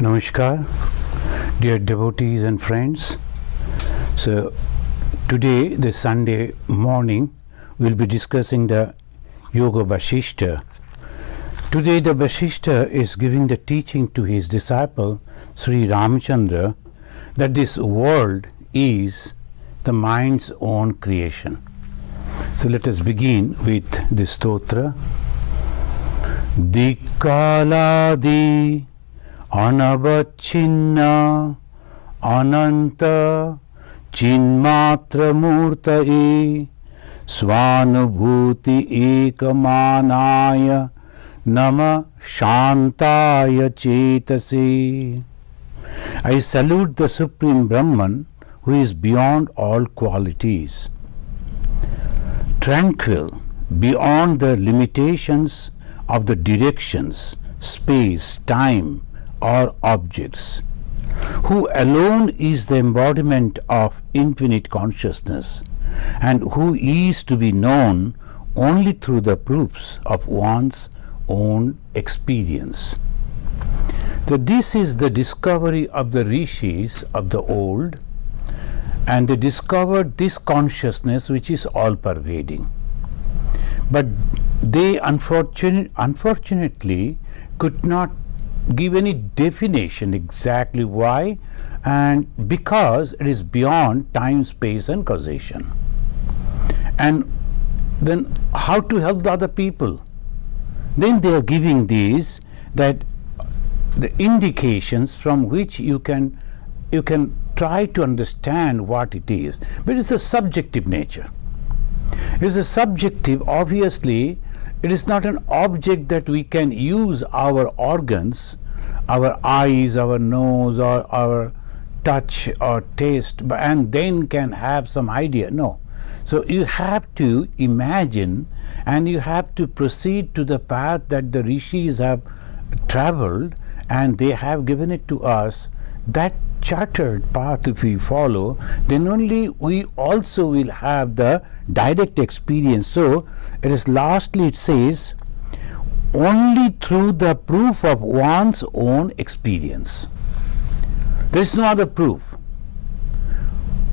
Namaskar, dear devotees and friends. So today, the Sunday morning, we'll be discussing the Yoga Vasistha. Today the Vasistha is giving the teaching to his disciple Sri Ramachandra that this world is the mind's own creation. So let us begin with the stotra. Dikaladi Anavachinna Ananta Chinmatra Murtae Svanubhuti Ekamanaya Nama Shantaya Chetasi. I salute the Supreme Brahman who is beyond all qualities, tranquil, beyond the limitations of the directions, space, time, or objects, who alone is the embodiment of infinite consciousness and who is to be known only through the proofs of one's own experience. That this is the discovery of the rishis of the old, and they discovered this consciousness which is all pervading. But they unfortunately could not give any definition exactly why, and because it is beyond time, space and causation. And then how to help the other people? Then they are giving these, that the indications from which you can try to understand what it is, but it's a subjective nature. It is a subjective, obviously it is not an object that we can use our organs, our eyes, our nose, or our touch or taste, and then can have some idea. No. So you have to imagine and you have to proceed to the path that the rishis have traveled, and they have given it to us. That chartered path, if we follow, then only we also will have the direct experience. So it is lastly it says, only through the proof of one's own experience. There is no other proof.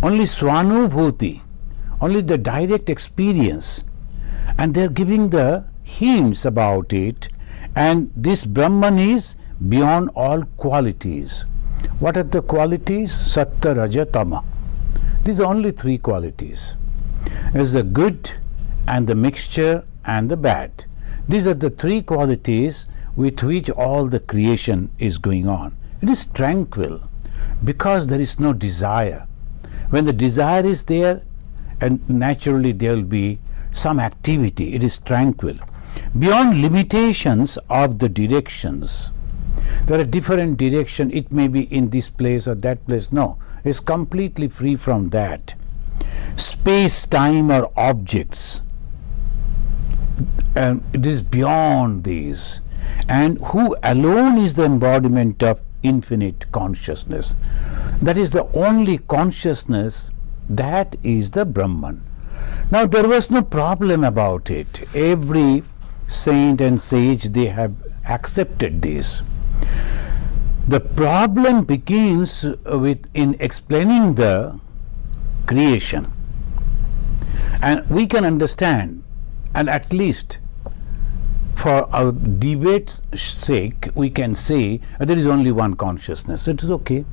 Only Svanubhuti, only the direct experience. And they are giving the hints about it. And this Brahman is beyond all qualities. What are the qualities? Sattva, Raja, Tama. These are only three qualities. There is the good and the mixture and the bad. These are the three qualities with which all the creation is going on. It is tranquil because there is no desire. When the desire is there, and naturally there will be some activity, it is tranquil. Beyond limitations of the directions. There are different directions, it may be in this place or that place. No, it is completely free from that. Space, time or objects, and it is beyond these. And who alone is the embodiment of infinite consciousness. That is the only consciousness, that is the Brahman. Now there was no problem about it. Every saint and sage, they have accepted this. The problem begins with in explaining the creation, and we can understand, and at least for our debate's sake we can say there is only one consciousness. It is okay.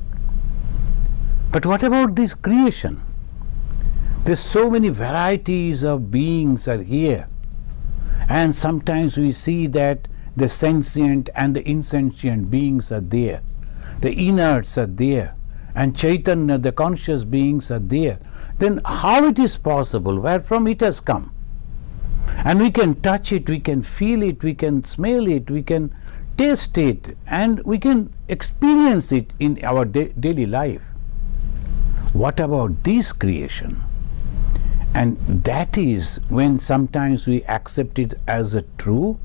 But what about this creation? There's so many varieties of beings are here, and sometimes we see that the sentient and the insentient beings are there, the inerts are there, and Chaitanya, the conscious beings, are there. Then how it is possible? Where from it has come? And we can touch it, we can feel it, we can smell it, we can taste it, and we can experience it in our daily life. What about this creation? And that is when sometimes we accept it as a true,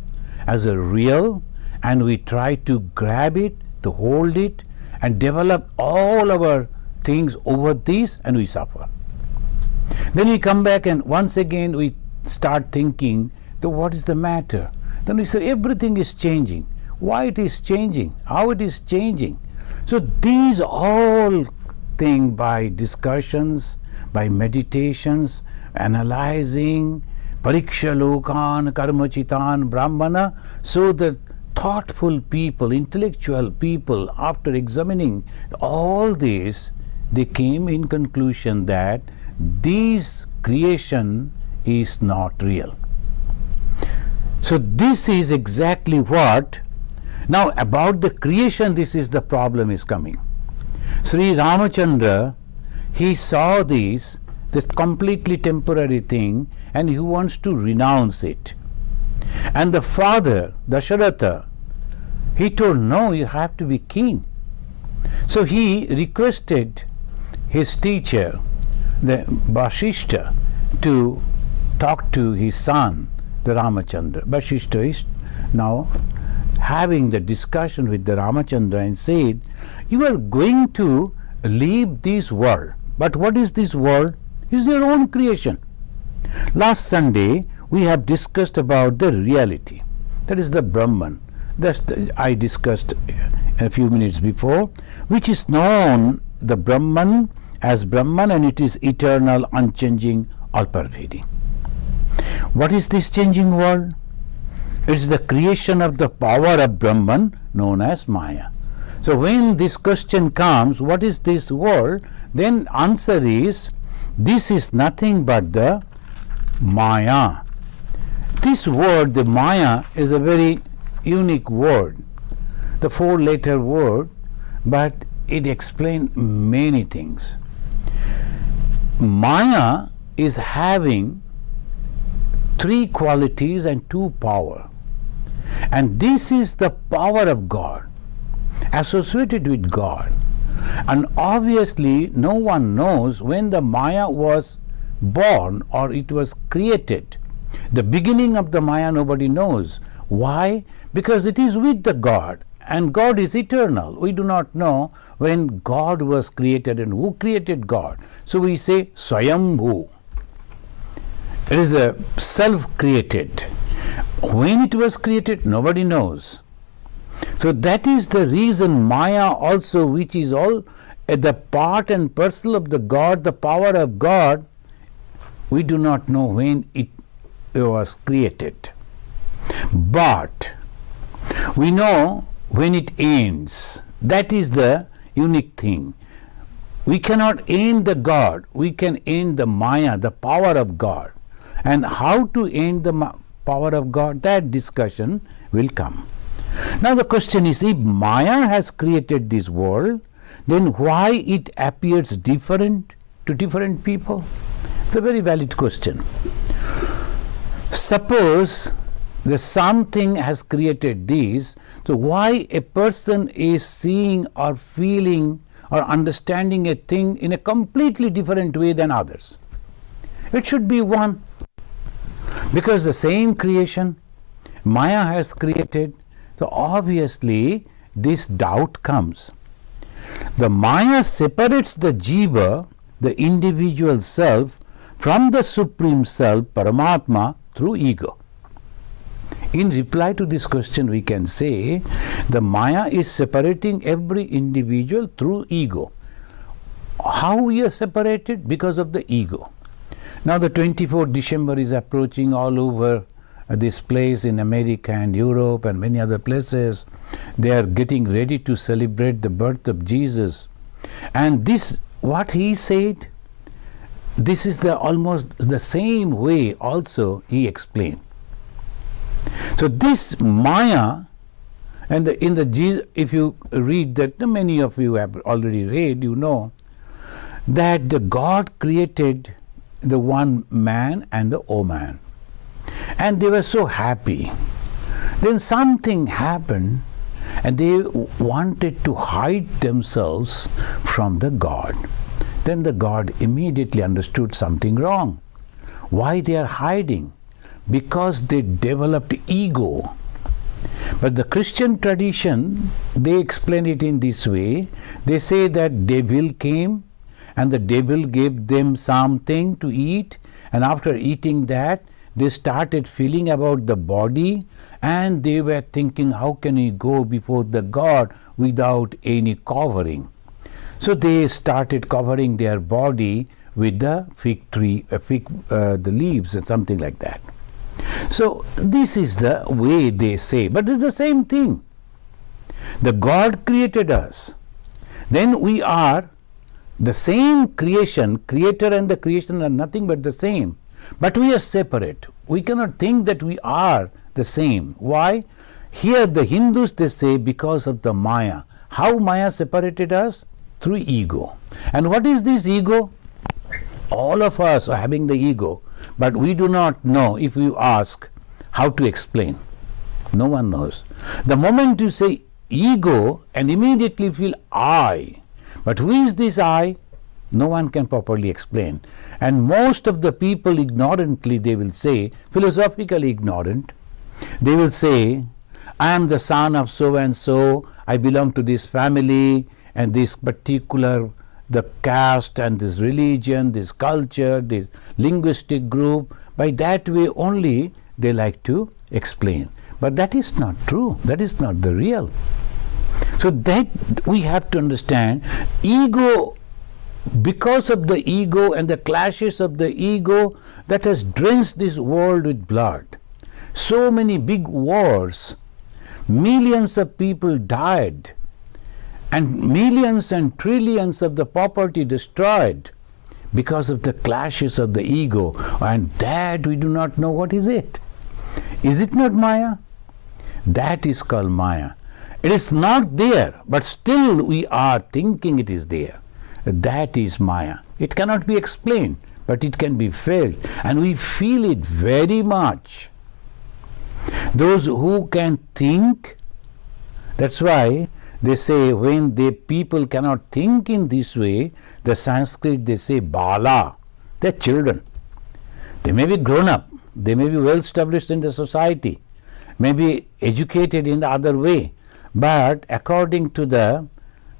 as a real, and we try to grab it, to hold it, and develop all our things over this, and we suffer. Then we come back and once again we start thinking, what is the matter? Then we say everything is changing. Why it is changing? How it is changing? So these all things, by discussions, by meditations, analyzing, pariksha lokan karmachitan brahmana, so the thoughtful people, intellectual people, after examining all this, they came in conclusion that this creation is not real. So this is exactly what, now about the creation, this is the problem is coming. Sri Ramachandra, he saw this completely temporary thing, and he wants to renounce it. And the father, Dasharatha, he told, no, you have to be king. So he requested his teacher, the Vasistha, to talk to his son, the Ramachandra. Vasistha is now having the discussion with the Ramachandra and said, you are going to leave this world. But what is this world? It's your own creation. Last Sunday, we have discussed about the reality. That is the Brahman. That I discussed a few minutes before, which is known, the Brahman, as Brahman, and it is eternal, unchanging, all-pervading. What is this changing world? It is the creation of the power of Brahman, known as Maya. So when this question comes, what is this world? Then answer is, this is nothing but the Maya. This word, the Maya, is a very unique word, the 4-letter word, but it explains many things. Maya is having 3 qualities and 2 power, and this is the power of God, associated with God. And obviously no one knows when the Maya was born or it was created. The beginning of the Maya nobody knows. Why? Because it is with the God, and God is eternal. We do not know when God was created and who created God. So we say Swayambhu. It is the self-created. When it was created, nobody knows. So that is the reason Maya also, which is all the part and parcel of the God, the power of God, we do not know when it was created. But we know when it ends. That is the unique thing. We cannot end the God, we can end the Maya, the power of God. And how to end the power of God, that discussion will come. Now the question is, if Maya has created this world, then why it appears different to different people? It's a very valid question. Suppose the something has created this, so why a person is seeing or feeling or understanding a thing in a completely different way than others? It should be one. Because the same creation Maya has created, so obviously this doubt comes. The Maya separates the jiva, the individual self, from the Supreme Self, Paramatma, through ego. In reply to this question, we can say the Maya is separating every individual through ego. How we are separated? Because of the ego. Now the 24th December is approaching all over this place in America and Europe and many other places. They are getting ready to celebrate the birth of Jesus. And this, what he said, this is the almost the same way also he explained. So this Maya, and in the Jesus, if you read that, many of you have already read, you know that the God created the one man and the woman, and they were so happy. Then something happened and they wanted to hide themselves from the God. Then the God immediately understood something wrong. Why they are hiding? Because they developed ego. But the Christian tradition, they explain it in this way. They say that devil came and the devil gave them something to eat, and after eating that, they started feeling about the body, and they were thinking, how can we go before the God without any covering? So they started covering their body with the fig tree, the leaves and something like that. So this is the way they say, but it's the same thing. The God created us. Then we are the same creation. Creator and the creation are nothing but the same. But we are separate. We cannot think that we are the same. Why? Here the Hindus, they say because of the Maya. How Maya separated us? Through ego. And what is this ego? All of us are having the ego, but we do not know, if you ask, how to explain. No one knows. The moment you say ego and immediately feel I, but who is this I? No one can properly explain. And most of the people ignorantly, they will say, philosophically ignorant, they will say, I am the son of so and so, I belong to this family and this particular, the caste and this religion, this culture, this linguistic group. By that way only they like to explain. But that is not true. That is not the real. So that we have to understand, ego, because of the ego and the clashes of the ego, that has drenched this world with blood. So many big wars, millions of people died, and millions and trillions of the property destroyed because of the clashes of the ego, and that we do not know what is it. Is it not Maya? That is called Maya. It is not there, but still we are thinking it is there. That is Maya. It cannot be explained, but it can be felt, and we feel it very much. Those who can think, that's why they say when people cannot think in this way, the Sanskrit they say bala, they're children. They may be grown up, they may be well established in the society, may be educated in the other way, but according to the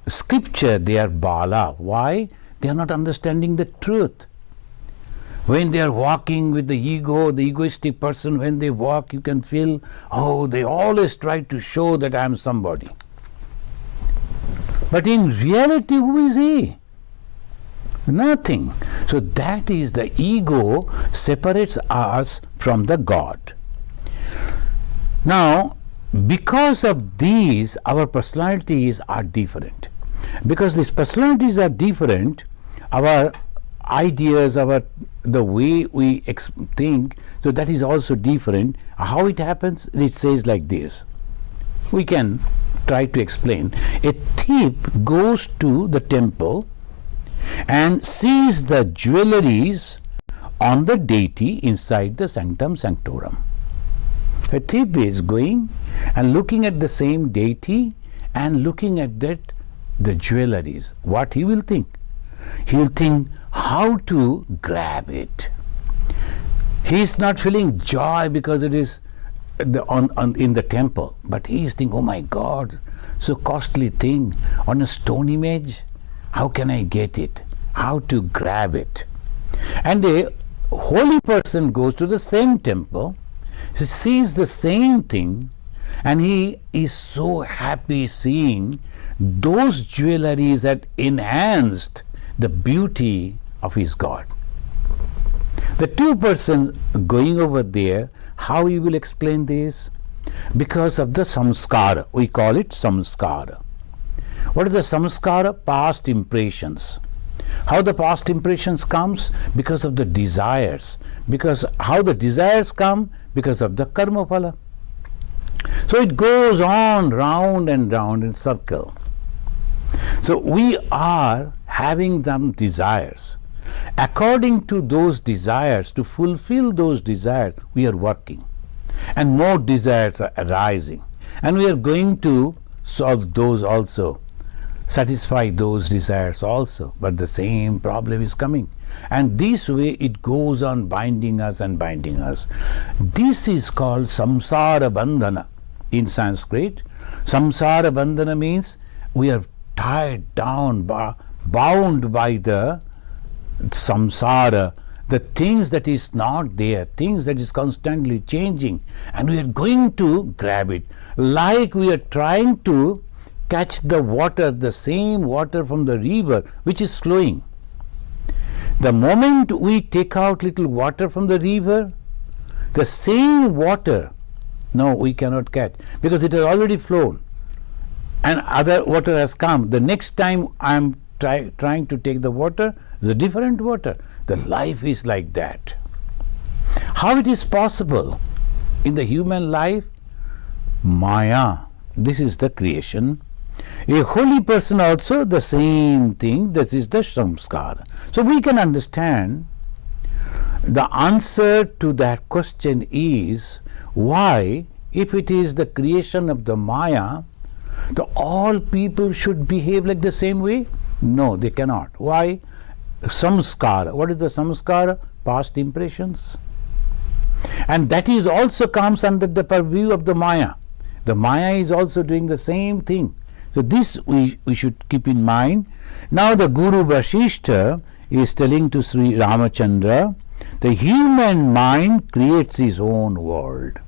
scripture they are bala. Why? They are not understanding the truth. When they are walking with the ego, the egoistic person, when they walk, you can feel, oh, they always try to show that I am somebody. But in reality, who is he? Nothing. So that is the ego separates us from the God. Now, because of these, our personalities are different. Because these personalities are different, our ideas, the way we think, so that is also different. How it happens? It says like this. We can try to explain. A thief goes to the temple and sees the jewelries on the deity inside the sanctum sanctorum. A thief is going and looking at the same deity and looking at that, the jewelries. What he will think? He will think how to grab it. He is not feeling joy because it is in the temple, but he is thinking, oh my God, so costly thing on a stone image, how can I get it? How to grab it? And a holy person goes to the same temple, he sees the same thing, and he is so happy seeing those jewelries that enhanced the beauty of his God. The two persons going over there, how you will explain this? Because of the samskara. We call it samskara. What is the samskara? Past impressions. How the past impressions comes? Because of the desires. Because how the desires come? Because of the karma phala. So it goes on round and round in circle. So we are having some desires. According to those desires, to fulfill those desires, we are working. And more desires are arising. And we are going to solve those also, satisfy those desires also. But the same problem is coming. And this way it goes on binding us and binding us. This is called samsara bandhana in Sanskrit. Samsara bandhana means we are tied down, bound by the samsara, the things that is not there, things that is constantly changing, and we are going to grab it, like we are trying to catch the water, the same water from the river which is flowing. The moment we take out little water from the river, the same water, no, we cannot catch, because it has already flown and other water has come. The next time I am trying to take the water, it's a different water. The life is like that. How it is possible in the human life? Maya, this is the creation. A holy person also the same thing, this is the samskara. So we can understand the answer to that question is why, if it is the creation of the Maya, all people should behave like the same way? No, they cannot. Why? Samskara. What is the samskara? Past impressions. And that is also comes under the purview of the Maya. The Maya is also doing the same thing. So this we should keep in mind. Now the Guru Vasistha is telling to Sri Ramachandra, the human mind creates his own world.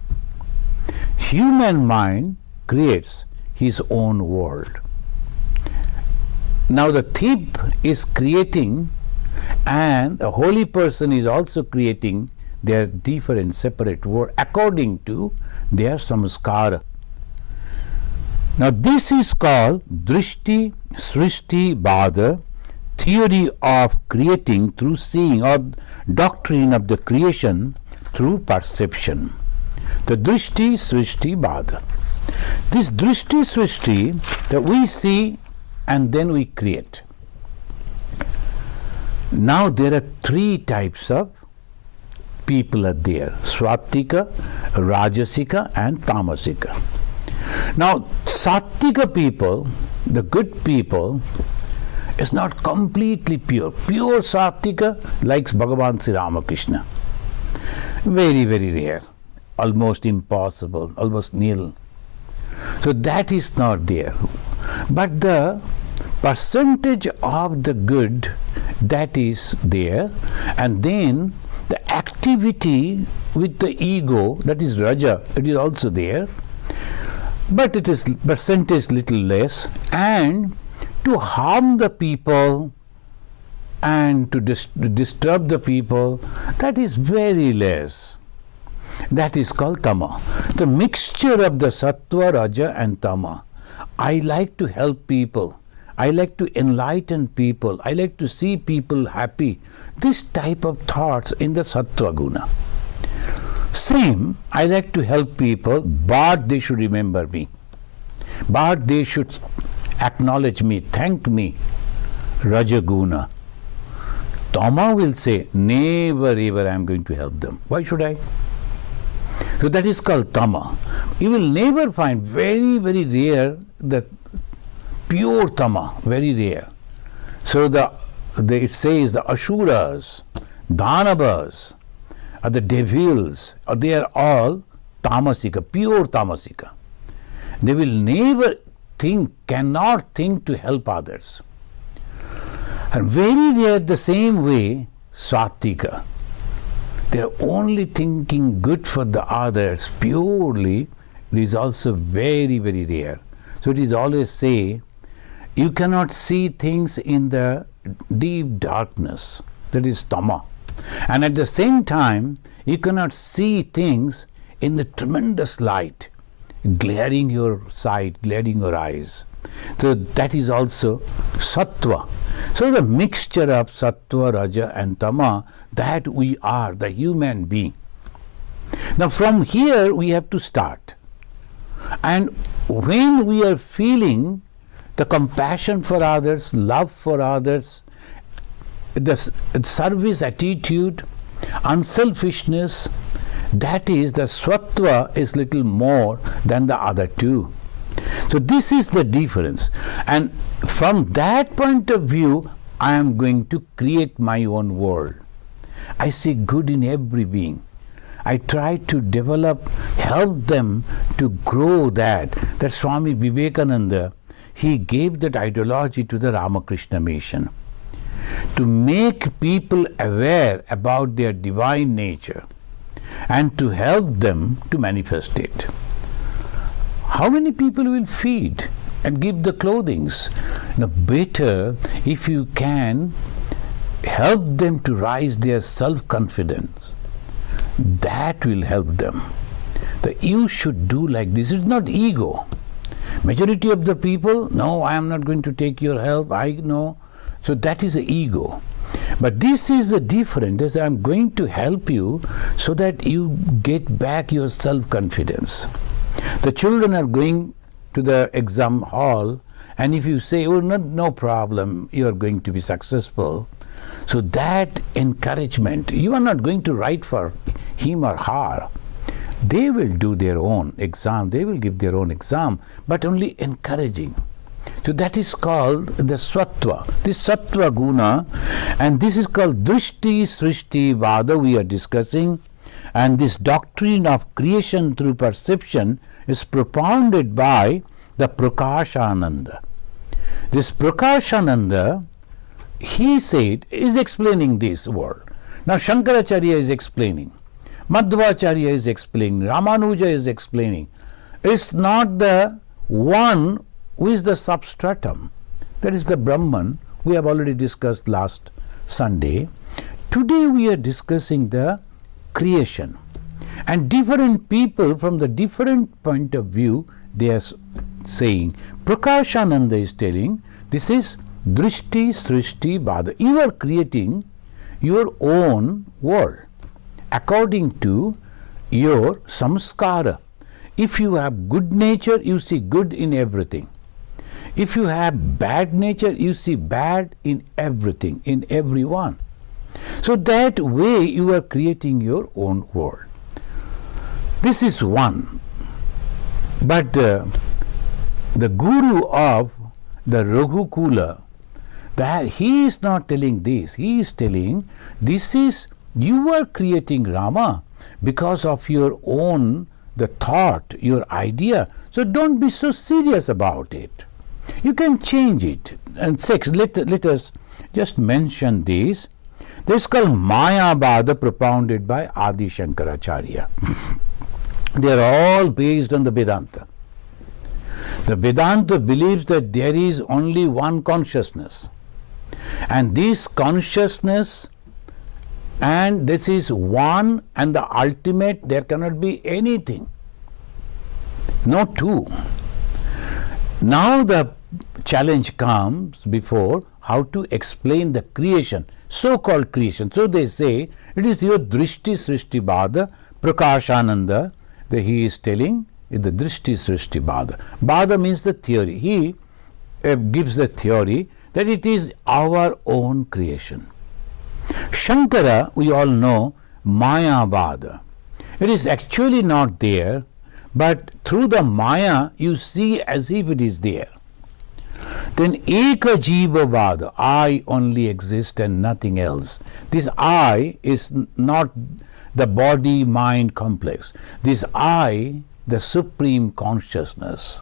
Human mind creates his own world. Now the thief is creating, and a holy person is also creating their different separate world according to their samskara. Now this is called Drishti Srishti Bhada, theory of creating through seeing, or doctrine of the creation through perception. The Drishti Srishti Bhada. This Drishti Srishti, that we see and then we create. Now there are three types of people are there: Swatika, Rajasika and Tamasika. Now Sattika people, the good people, is not completely pure. Pure Sattika likes Bhagavan Sri Ramakrishna. Very, very rare. Almost impossible, almost nil. So that is not there. But the percentage of the good, that is there, and then the activity with the ego, that is Raja, it is also there, but it is percentage little less, and to harm the people and to disturb the people, that is very less. That is called Tama. The mixture of the Sattva, Raja and Tama. I like to help people. I like to enlighten people. I like to see people happy. This type of thoughts in the Sattva Guna. Same, I like to help people, but they should remember me. But they should acknowledge me, thank me. Rajaguna. Tama will say, never ever I am going to help them. Why should I? So that is called Tama. You will never find, very, very rare, the pure Tama, very rare. So it says the Asuras, Danavas, the devils, they are all Tamasika, pure Tamasika. They will never think, cannot think to help others. And very rare the same way, Swatika. They are only thinking good for the others purely. It is also very, very rare. So it is always say, you cannot see things in the deep darkness. That is Tama. And at the same time, you cannot see things in the tremendous light, glaring your sight, glaring your eyes. So that is also Sattva. So the mixture of Sattva, Raja and Tama, that we are, the human being. Now from here we have to start. And when we are feeling the compassion for others, love for others, the service attitude, unselfishness, that is, the Sattva is little more than the other two. So this is the difference. And from that point of view, I am going to create my own world. I see good in every being. I try to develop, help them to grow that. That Swami Vivekananda, he gave that ideology to the Ramakrishna mission. to make people aware about their divine nature and to help them to manifest it. How many people will feed and give the clothings? Better if you can help them to rise their self-confidence. That will help them. That you should do like this. It's not ego. Majority of the people, no, I am not going to take your help, I know. So that is the ego. But this is the difference. I am going to help you so that you get back your self-confidence. The children are going to the exam hall, and if you say, oh, no problem, you are going to be successful. So that encouragement, you are not going to write for him or her. They will do their own exam, they will give their own exam, but only encouraging. So that is called the sattva, this sattva guna, and this is called drishti srishti vada we are discussing. And this doctrine of creation through perception is propounded by the Prakashananda. This Prakashananda, he said, is explaining this word. Now Shankaracharya is explaining, Madhvacharya is explaining, Ramanuja is explaining. It's not the one who is the substratum. That is the Brahman, we have already discussed last Sunday. Today we are discussing the creation, and different people from the different point of view they are saying. Prakashananda is telling this is drishti srishti vada. You are creating your own world according to your samskara. If you have good nature, you see good in everything. If you have bad nature, you see bad in everything, in everyone. So that way you are creating your own world. This is one. But the guru of the Raghukula, that he is not telling this. He is telling this is, you are creating Rama because of your own, the thought, your idea. So don't be so serious about it. You can change it. And let us just mention this. This is called Mayavada, propounded by Adi Shankaracharya. They are all based on the Vedanta. The Vedanta believes that there is only one consciousness. And this consciousness, and this is one and the ultimate, there cannot be anything. No two. Now the challenge comes before how to explain the creation, so-called creation. So they say it is your drishti srishti bhada. Prakashananda, he is telling the drishti srishti bhada. Bhada means the theory. He gives the theory that it is our own creation. Shankara, we all know, Maya Bhada. It is actually not there, but through the Maya you see as if it is there. Then Eka Jiva Bhada, I only exist and nothing else. This I is not the body-mind complex. This I, the supreme consciousness.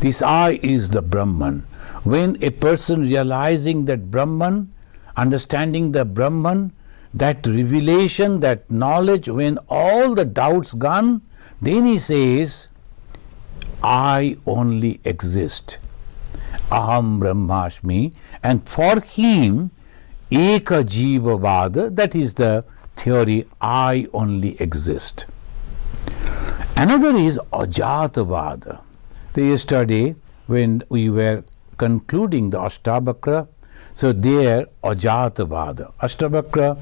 This I is the Brahman. When a person realizing that Brahman, understanding the Brahman, that revelation, that knowledge, when all the doubts gone, then he says, I only exist. Aham Brahmasmi. And for him, Eka Jiva Vada, that is the theory, I only exist. Another is Ajata Vada. Yesterday, when we were concluding the Ashtavakra, so there Ajata Vada. Ashtavakra,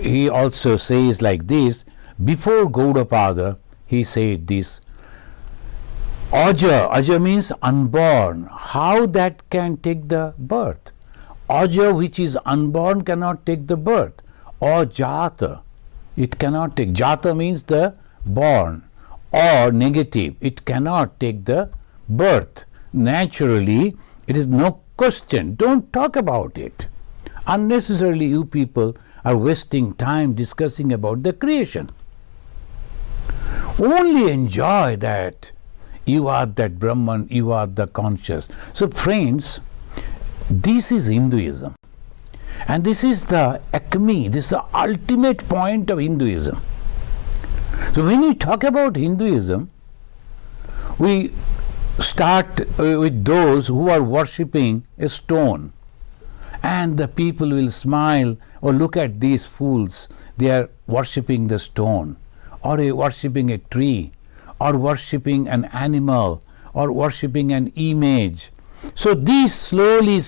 he also says like this, before Gaudapada, he said this, Aja means unborn. How that can take the birth? Aja, which is unborn, cannot take the birth. Or Jata, it cannot take. Jata means the born. Or negative, it cannot take the birth. Naturally, it is no question. Don't talk about it. Unnecessarily, you people are wasting time discussing about the creation. Only enjoy that. You are that Brahman, you are the conscious. So friends, this is Hinduism. And this is the acme, this is the ultimate point of Hinduism. So when we talk about Hinduism, we start with those who are worshipping a stone. And the people will smile, or look at these fools, they are worshipping the stone, or worshipping a tree, or worshipping an animal, or worshipping an image. So these slowly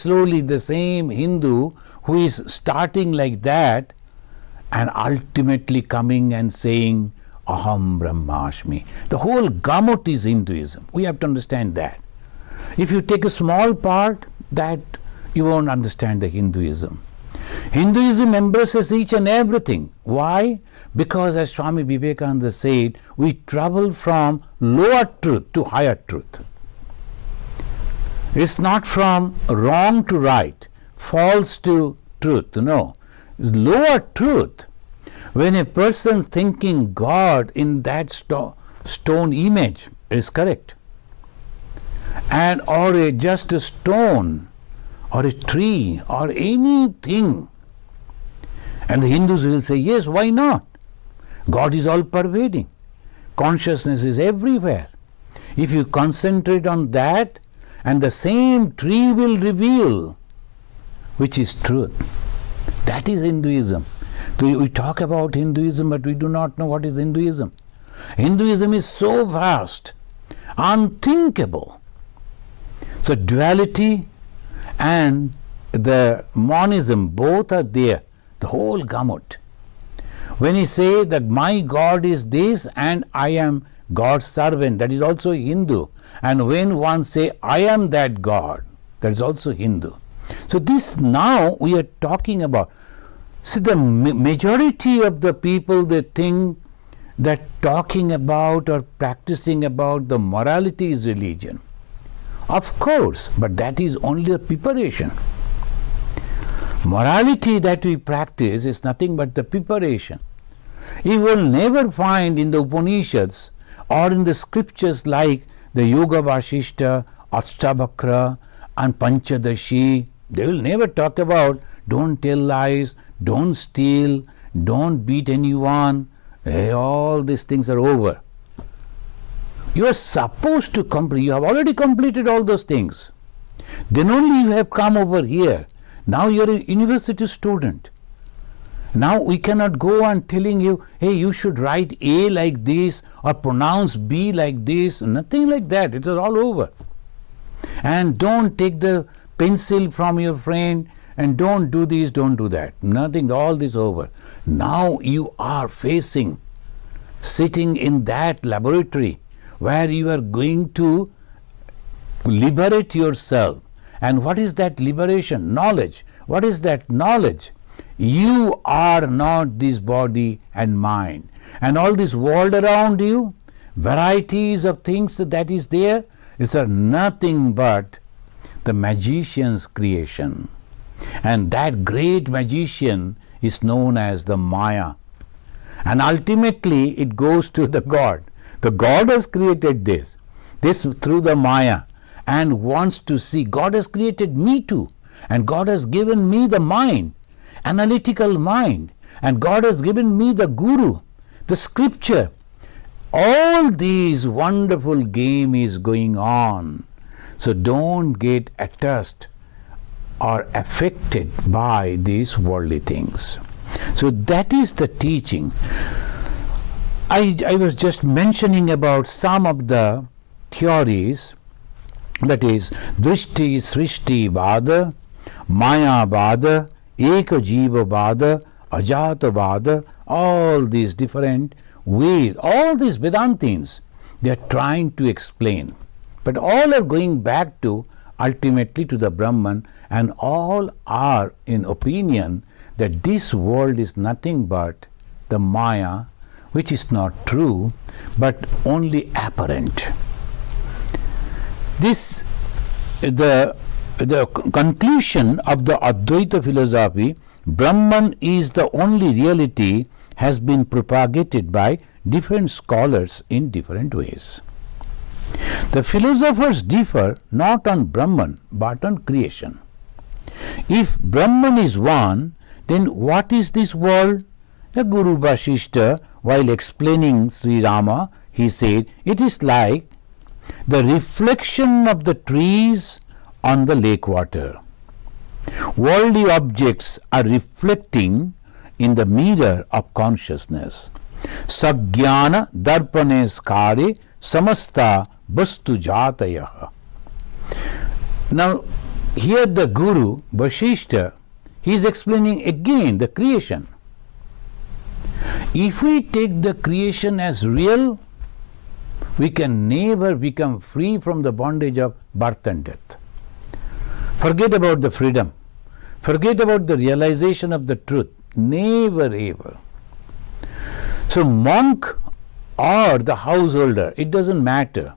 the same Hindu who is starting like that and ultimately coming and saying Aham Brahmasmi. The whole gamut is Hinduism. We have to understand that. If you take a small part, that you won't understand the Hinduism. Hinduism embraces each and everything. Why? Because as Swami Vivekananda said, we travel from lower truth to higher truth. It's not from wrong to right, false to truth. No. Lower truth. When a person thinking God in that stone image is correct, and or just a stone or a tree or anything, and the Hindus will say, yes, why not? God is all pervading. Consciousness is everywhere. If you concentrate on that, and the same tree will reveal which is truth. That is Hinduism. So we talk about Hinduism, but we do not know what is Hinduism. Hinduism is so vast, unthinkable. So duality and the monism, both are there, the whole gamut. When he say that my God is this and I am God's servant, that is also Hindu. And when one say I am that God, that is also Hindu. So this now we are talking about. See, the majority of the people, they think that talking about or practicing about the morality is religion. Of course, but that is only a preparation. Morality that we practice is nothing but the preparation. You will never find in the Upanishads or in the scriptures like the Yoga Vasistha, Ashtabhakra and Panchadashi, they will never talk about don't tell lies, don't steal, don't beat anyone. All these things are over. You are supposed to complete, you have already completed all those things. Then only you have come over here. Now you are a university student. Now we cannot go on telling you, hey, you should write A like this or pronounce B like this. Nothing like that. It is all over. And don't take the pencil from your friend and don't do this, don't do that. Nothing, all this over. Now you are facing, sitting in that laboratory where you are going to liberate yourself. And what is that liberation? Knowledge. What is that knowledge? You are not this body and mind. And all this world around you, varieties of things that is there, it's nothing but the magician's creation. And that great magician is known as the Maya. And ultimately it goes to the God. The God has created this through the Maya, and wants to see. God has created me too. And God has given me the mind, analytical mind. And God has given me the Guru, the scripture. All these wonderful game is going on. So don't get attached or affected by these worldly things. So that is the teaching. I was just mentioning about some of the theories, that is Drishti, Srishti, Vada, Maya Vada, Eka Jiva Vada, Ajata Vada, all these different ways, all these Vedantins, they are trying to explain. But all are going back to ultimately to the Brahman, and all are in opinion that this world is nothing but the Maya, which is not true, but only apparent. This, the conclusion of the Advaita philosophy, Brahman is the only reality, has been propagated by different scholars in different ways. The philosophers differ not on Brahman but on creation. If Brahman is one, then what is this world? The Guru Vasistha, while explaining Sri Rama, he said, it is like the reflection of the trees on the lake water. Worldly objects are reflecting in the mirror of consciousness. Sagyana darpane skare samasta vastu jatayah. Now, here the Guru, Vasistha, he is explaining again the creation. If we take the creation as real, we can never become free from the bondage of birth and death. Forget about the freedom. Forget about the realization of the truth. Never ever. So monk or the householder, it doesn't matter.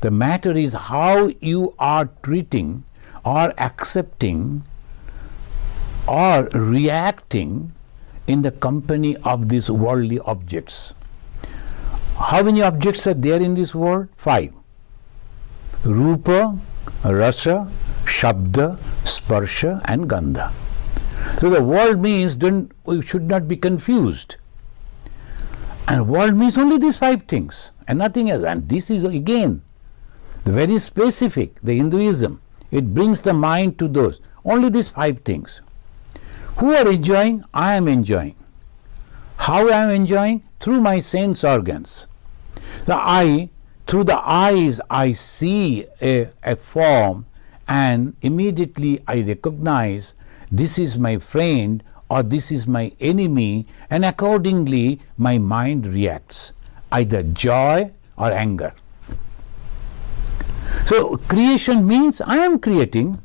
The matter is how you are treating or accepting or reacting in the company of these worldly objects. How many objects are there in this world? 5. Rupa, Rasa, Shabda, Sparsha and Gandha. So the world means we should not be confused. And world means only these 5 things and nothing else. And this is again the very specific, the Hinduism. It brings the mind to those. Only these 5 things. Who are enjoying? I am enjoying. How I am enjoying? Through my sense organs. The eye, through the eyes I see a form and immediately I recognize this is my friend or this is my enemy, and accordingly my mind reacts, either joy or anger. So creation means I am creating.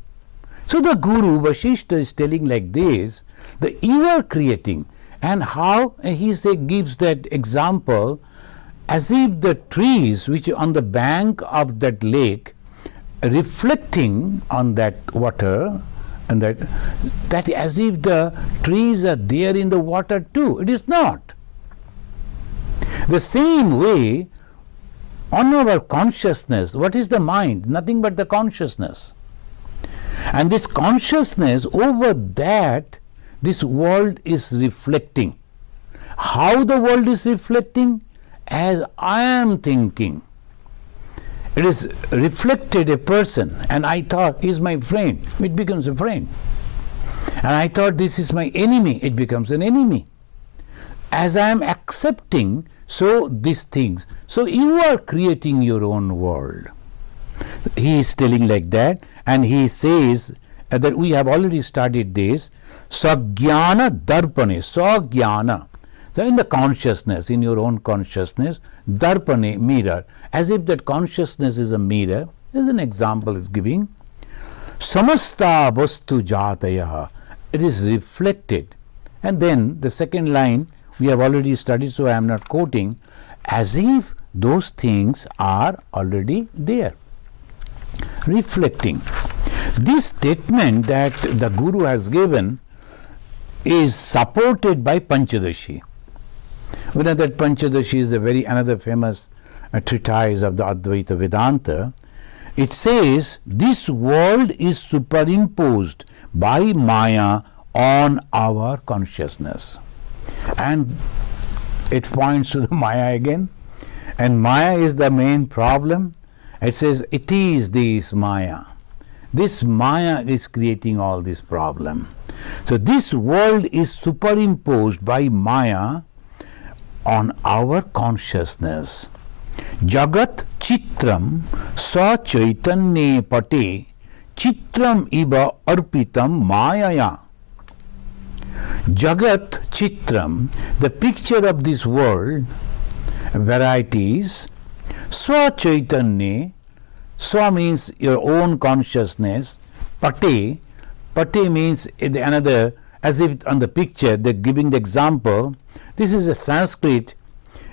So the Guru Vasistha is telling like this, that you are creating, and how he gives that example as if the trees which are on the bank of that lake reflecting on that water, and that as if the trees are there in the water too. It is not. The same way on our consciousness, what is the mind? Nothing but the consciousness. And this consciousness, over that, this world is reflecting. How the world is reflecting? As I am thinking. It is reflected a person, and I thought he is my friend, it becomes a friend. And I thought this is my enemy, it becomes an enemy. As I am accepting, so these things. So you are creating your own world. He is telling like that, and he says that we have already studied this. Sagyana darpane, sagyana. So in the consciousness, in your own consciousness, darpane, mirror, as if that consciousness is a mirror. As an example is giving. Samasta vastu jataya. It is reflected. And then the second line we have already studied, so I am not quoting, as if those things are already there. Reflecting. This statement that the Guru has given is supported by Panchadashi. We know that Panchadashi is another famous treatise of the Advaita Vedanta. It says this world is superimposed by Maya on our consciousness. And it points to the Maya again. And Maya is the main problem. It says it is this Maya. This Maya is creating all this problem. So this world is superimposed by Maya on our consciousness. Jagat chitram sa chaitanye pate chitram iva arpitam mayaya. Jagat chitram, the picture of this world, varieties. Swa chaitanye, swa means your own consciousness. Pate, pate means another, as if on the picture they're giving the example. This is a Sanskrit.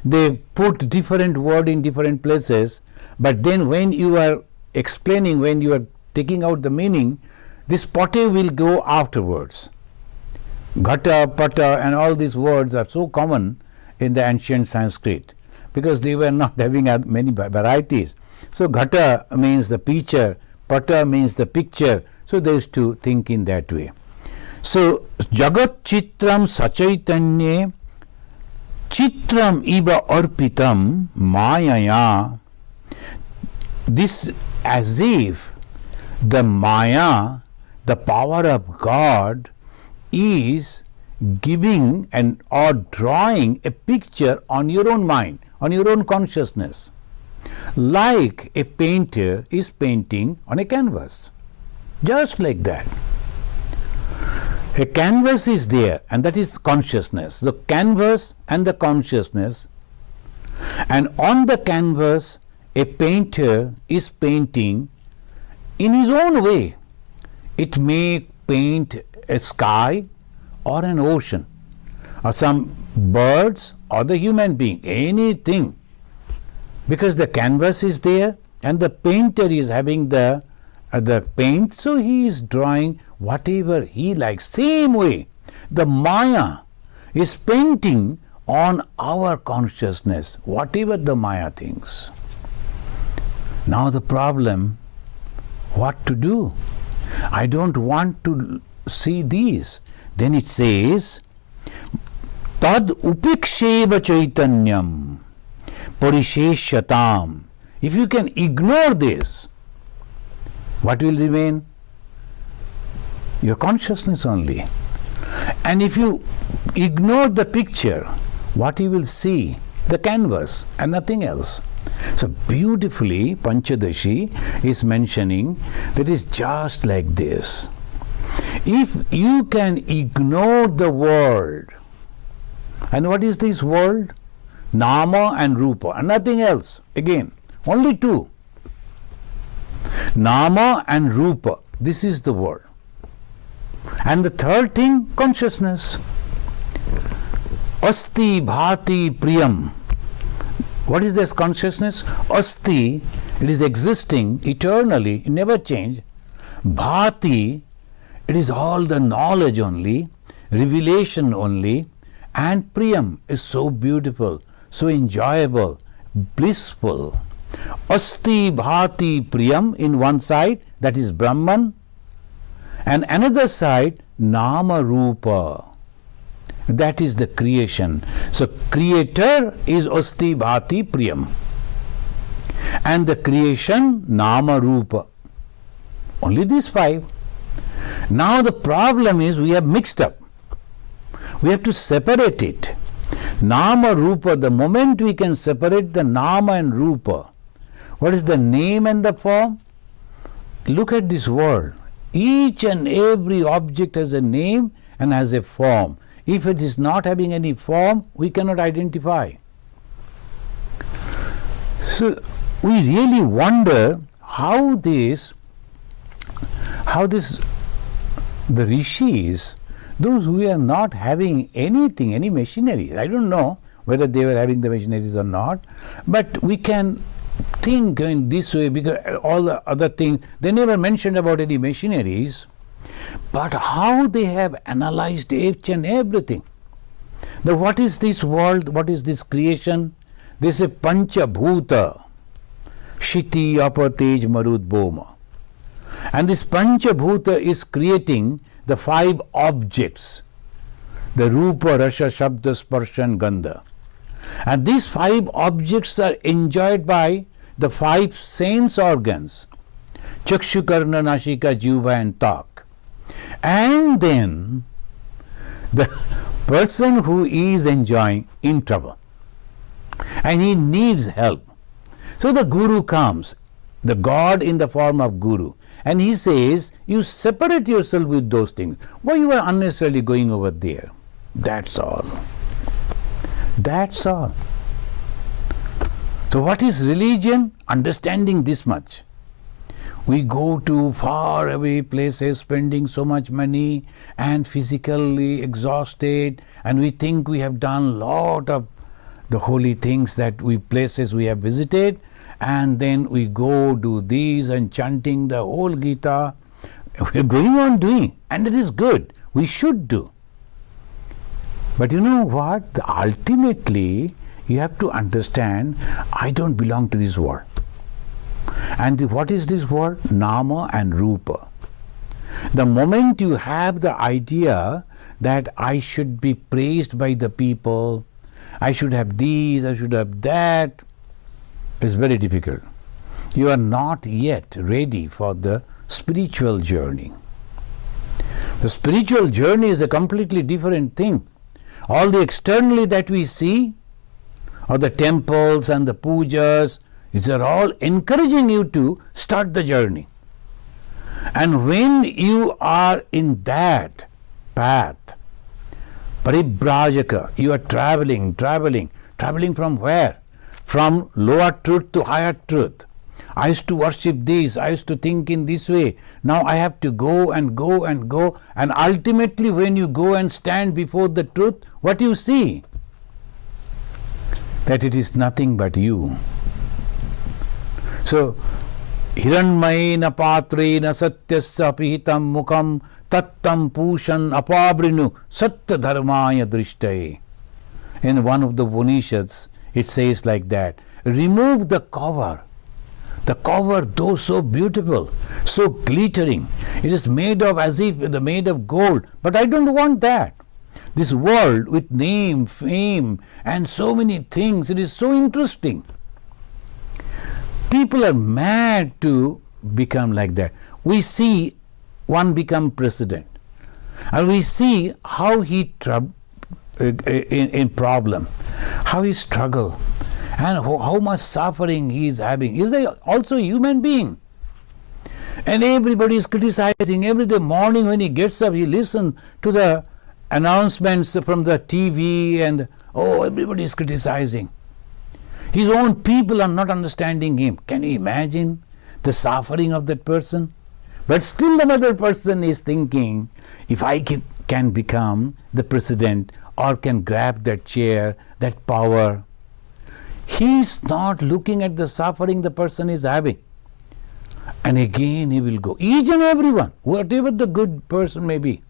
They put different word in different places, but then when you are explaining, when you are taking out the meaning, this pate will go afterwards. Ghata, pata and all these words are so common in the ancient Sanskrit because they were not having many varieties. So ghata means the picture, pata means the picture, So there is to think in that way. So Jagat Chitram Sachaitanye Chitram Iba Arpitam Mayaya. This as if the Maya, the power of God, is giving and or drawing a picture on your own mind, on your own consciousness, like a painter is painting on a canvas. Just like that. A canvas is there, and that is consciousness. The canvas and the consciousness, and on the canvas a painter is painting in his own way. It may paint a sky or an ocean or some birds or the human being, anything, because the canvas is there and the painter is having the paint, so he is drawing whatever he likes. Same way the Maya is painting on our consciousness, whatever the Maya thinks. Now the problem, what to do? I don't want to see these. Then it says, Tad upiksheva chaitanyam parisheshyatam. If you can ignore this, what will remain? Your consciousness only. And if you ignore the picture, what you will see? The canvas and nothing else. So beautifully Panchadashi is mentioning that is just like this. If you can ignore the world, and what is this world? Nama and Rupa, and nothing else. Again, only two. Nama and Rupa, this is the world. And the third thing, consciousness. Asti bhati priyam. What is this consciousness? Asti, it is existing eternally, it never change. Bhati, it is all the knowledge only, revelation only. And priyam is so beautiful, so enjoyable, blissful. Asti bhati priyam in one side, that is Brahman, and another side, Nama Rupa. That is the creation. So creator is Asti bhati priyam, and the creation Nama Rupa. Only these five. Now the problem is we have mixed up. We have to separate it. Nama Rupa, the moment we can separate the Nama and Rupa, what is the name and the form? Look at this world. Each and every object has a name and has a form. If it is not having any form, we cannot identify. So we really wonder how the rishis, those who are not having anything, any machinery, I don't know whether they were having the machineries or not, but we can think in this way, because all the other things, they never mentioned about any machineries, but how they have analyzed each and everything. What is this world, what is this creation? This is Pancha Bhuta, Shiti, Apatej, Marud, Boma. And this Pancha Bhuta is creating the five objects, the Rupa, Rasha, Shabda, Sparsha and Gandha. And these five objects are enjoyed by the five sense organs, Chakshu, Karna, Nashika, Jiva and Tak. And then the person who is enjoying in trouble and he needs help. So the Guru comes, the God in the form of Guru, and he says, you separate yourself with those things. Why you are unnecessarily going over there? That's all. That's all. So what is religion? Understanding this much. We go to far away places, spending so much money and physically exhausted, and we think we have done lot of the holy things that places we have visited, and then we go do these and chanting the whole Gita. We are going on doing, and it is good. We should do. But you know what? Ultimately, you have to understand, I don't belong to this world. And what is this world? Nama and Rupa. The moment you have the idea that I should be praised by the people, I should have these, I should have that, it's very difficult. You are not yet ready for the spiritual journey. The spiritual journey is a completely different thing. All the externally that we see, or the temples and the pujas, these are all encouraging you to start the journey. And when you are in that path, paribrajaka, you are traveling from where? From lower truth to higher truth. I used to worship this, I used to think in this way. Now I have to go and go and go. And ultimately when you go and stand before the truth, what you see? That it is nothing but you. So, hiranmayena patrena satyasya apihitam mukham tattam pushan apabrinu satya dharmaya drishtaye. In one of the Upanishads, it says like that, remove the cover. The cover, though so beautiful, so glittering, it is made of as if made of gold. But I don't want that. This world with name, fame, and so many things, it is so interesting. People are mad to become like that. We see one become president, and we see how he in problem, how he struggle, and how much suffering he is having. Is he also a human being? And everybody is criticizing. Every day morning when he gets up, he listens to the announcements from the TV, and everybody is criticizing. His own people are not understanding him. Can you imagine the suffering of that person? But still another person is thinking, if I can become the president or can grab that chair, that power. He is not looking at the suffering the person is having. And again he will go. Each and everyone, whatever the good person may be.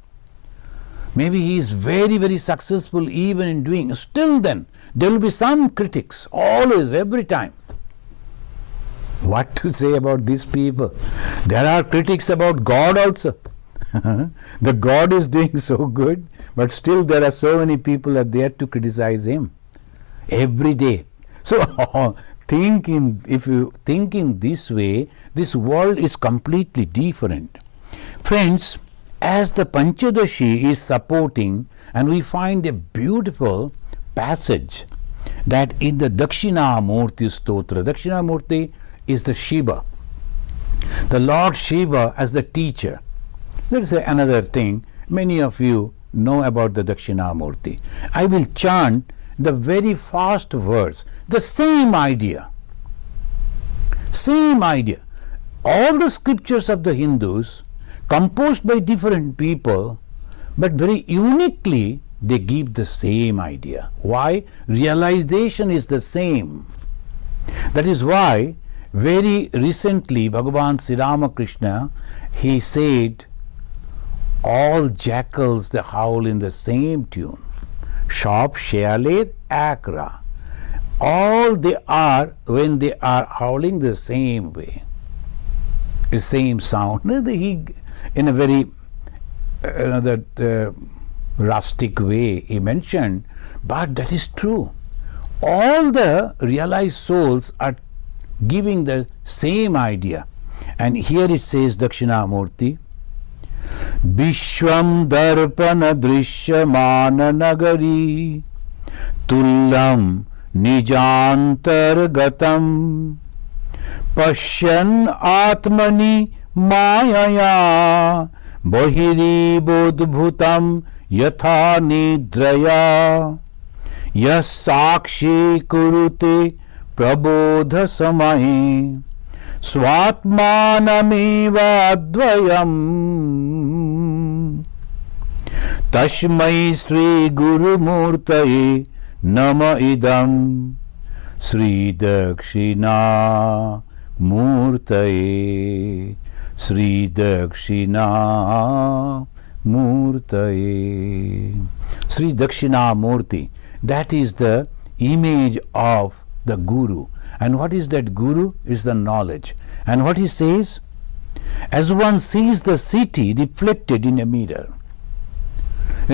Maybe he is very, very successful even in doing. Still then, there will be some critics, always, every time. What to say about these people? There are critics about God also. The God is doing so good, but still there are so many people are there to criticize him every day. So if you think in this way, this world is completely different. Friends, as the Panchadashi is supporting, and we find a beautiful passage that in the Dakshinamurti Stotra, Dakshinamurti is the Shiva, the Lord Shiva as the teacher. There is another thing, many of you know about the Dakshinamurti. I will chant the very first verse, the same idea. Same idea. All the scriptures of the Hindus, composed by different people, but very uniquely they give the same idea. Why? Realization is the same. That is why very recently Bhagavan Sri Ramakrishna, he said, all jackals they howl in the same tune. Shop, Shealer, Akra. All they are when they are howling the same way. The same sound. He, in a very rustic way he mentioned, but that is true. All the realized souls are giving the same idea. And here it says, Dakshinamurti, Vishwam darpana drishyamana nagari tullam nijantargatam pashyan atmani mayaya bahiri bodhbhutam yatha nidraya yas sakshi kurute prabodha samahe swatmanameva advayam tashmai Sri Guru Murtaye nama idam Sri Dakshina Murtaye Sri Dakshina Murtaye. Sri Dakshina Murti, that is the image of the Guru. And what is that Guru? Is the knowledge. And what he says? as one sees the city reflected in a mirror.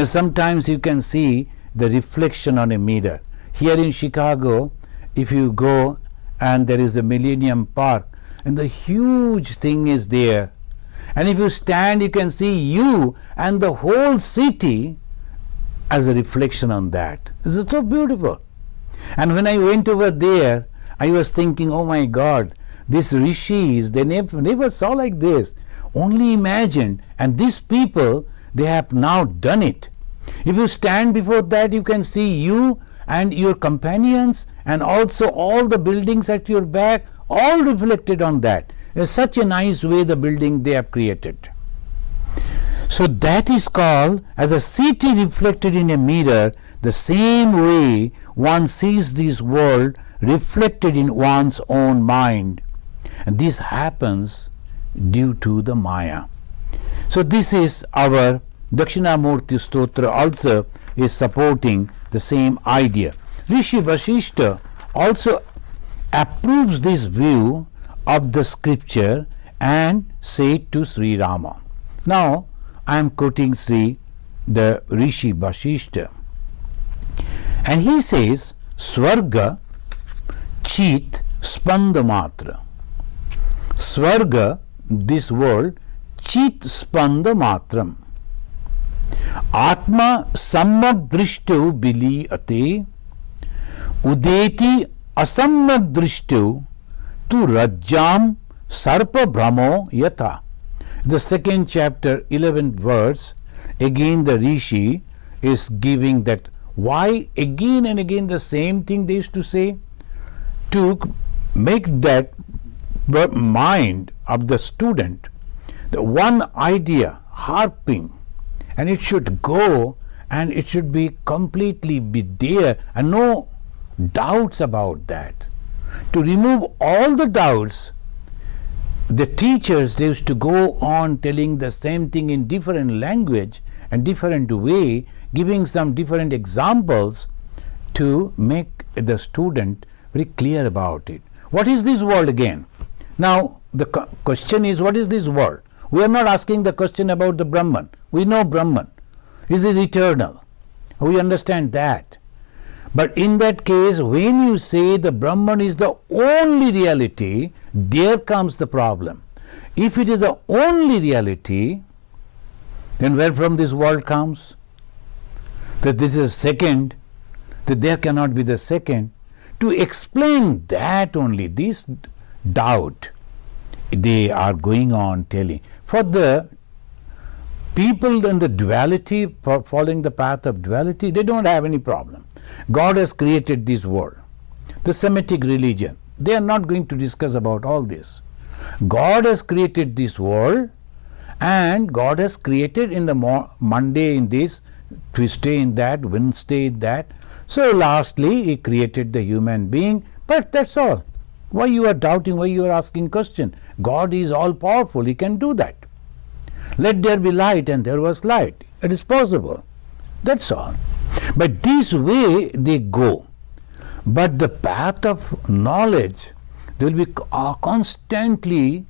Sometimes you can see the reflection on a mirror. Here in Chicago, if you go and there is a Millennium Park and the huge thing is there, and if you stand you can see you and the whole city as a reflection on that. This is so beautiful. And when I went over there, I was thinking, oh my God, these rishis, they never saw like this. Only imagine, and these people, they have now done it. If you stand before that, you can see you and your companions and also all the buildings at your back, all reflected on that. It's such a nice way the building they have created. So that is called as a city reflected in a mirror, the same way one sees this world reflected in one's own mind. And this happens due to the Maya. So this is our Dakshinamurti Stotra also is supporting the same idea. Rishi Vasistha also approves this view of the scripture and said to Sri Rama. Now I am quoting the Rishi Vasistha, and he says, Swarga Chit Spandamatra. Swarga, this world, Chit Spandamatram. Atma Sammak Drishtu Bili Ate Udeti Asammak Drishtu Tu Rajjam Sarpa Brahmo Yatha. The second chapter, 11th verse, again the Rishi is giving that why again and again the same thing they used to say, to make that mind of the student, the one idea harping, and it should go and it should be completely be there and no doubts about that. To remove all the doubts, the teachers, they used to go on telling the same thing in different language and different way, giving some different examples to make the student very clear about it. What is this world again? Now the question is, what is this world? We are not asking the question about the Brahman. We know Brahman. Is this eternal? We understand that. But in that case, when you say the Brahman is the only reality, there comes the problem. If it is the only reality, then where from this world comes? That this is second, that there cannot be the second. To explain that only, this doubt, they are going on telling. For the people in the duality, following the path of duality, they don't have any problem. God has created this world. The Semitic religion, they are not going to discuss about all this. God has created this world, and God has created in the Monday in this, Tuesday in that, Wednesday in that. So lastly, He created the human being, but that's all. Why you are doubting, why you are asking question? God is all powerful, He can do that. Let there be light, and there was light. It is possible. That's all. But this way they go. But the path of knowledge, they will be constantly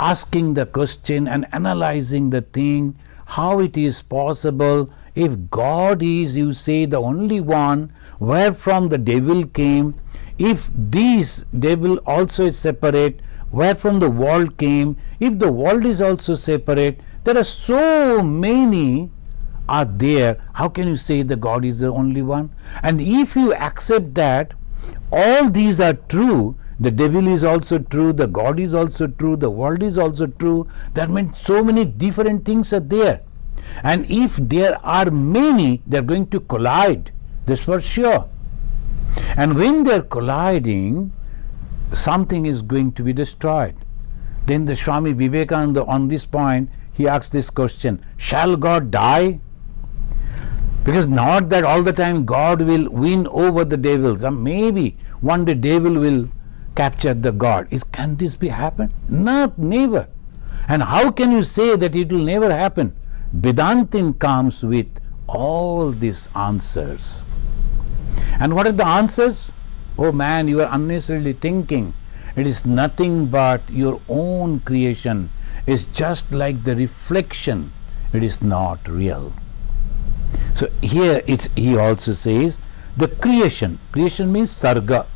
asking the question and analyzing the thing, how it is possible. If God is, you say, the only one, where from the devil came? If this devil also is separate, where from the world came? If the world is also separate, there are so many are there. How can you say that God is the only one? And if you accept that all these are true, the devil is also true, the God is also true, the world is also true, that means so many different things are there. And if there are many, they are going to collide, this for sure. And when they are colliding, something is going to be destroyed. Then the Swami Vivekananda, on this point, he asks this question, shall God die? Because not that all the time God will win over the devils. Maybe one day devil will capture the God. Can this be happen? Not, never. And how can you say that it will never happen? Vedantin comes with all these answers. And what are the answers? Oh man, you are unnecessarily thinking. It is nothing but your own creation. is just like the reflection. It is not real. So here he also says the creation. Creation means sarga.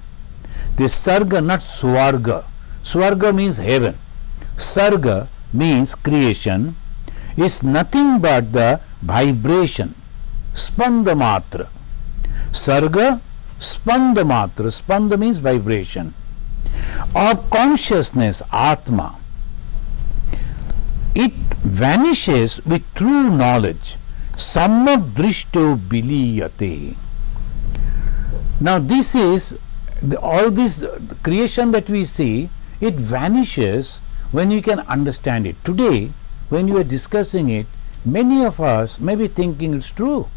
This sarga, not swarga. Swarga means heaven. Sarga means creation, is nothing but the vibration, spanda matra. Sarga, spanda matra. Spanda means vibration of consciousness, atma. It vanishes with true knowledge. Samyak drishto biliyate. Now this is all this creation that we see, it vanishes when you can understand it. Today, when you are discussing it, many of us may be thinking it's true.